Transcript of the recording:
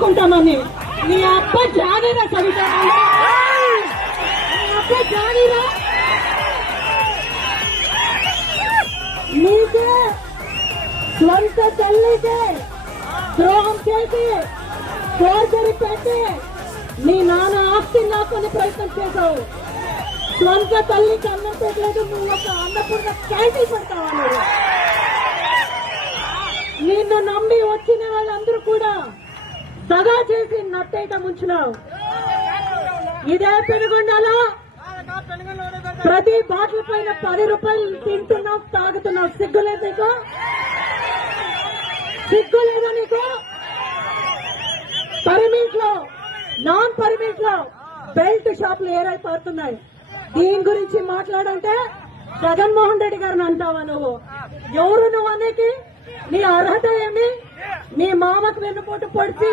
తీసుకుంటామని నీ అబ్బ జానీరా సవిత, నీ అబ్బ జానీరా. నీకే స్వంత తల్లికే ద్రోహం చేసి సోదరి పెట్టి నీ నాన్న ఆస్తి లాక్కొని ప్రయత్నం చేశావు. స్వంత తల్లికి అన్నం పెట్టలేదు, నువ్వు ఒక అన్నపూర్ణ క్యాంటీ పెడతావా? నిన్ను నమ్మి వచ్చిన వాళ్ళందరూ కూడా దగా చేసి నట్టేట ముంచున్నావు. ఇదే పెనుగొండలో ప్రతి బాటిల్ పైన 10 రూపాయలు తింటున్నావు, తాగుతున్నావు. సిగ్గులేదు నీకు? సిగ్గులేదా నీకు? పర్మిట్ లో, నాన్ పర్మిట్ లో బెల్ట్ షాపులు ఏరైపోతున్నాయి. దీని గురించి మాట్లాడంటే జగన్మోహన్ రెడ్డి గారిని అంటావా నువ్వు? ఎవరు నువ్వు అనేకి? నీ అర్హత ఏమి? నీ మామకు వెన్నుపోటు పొడిచి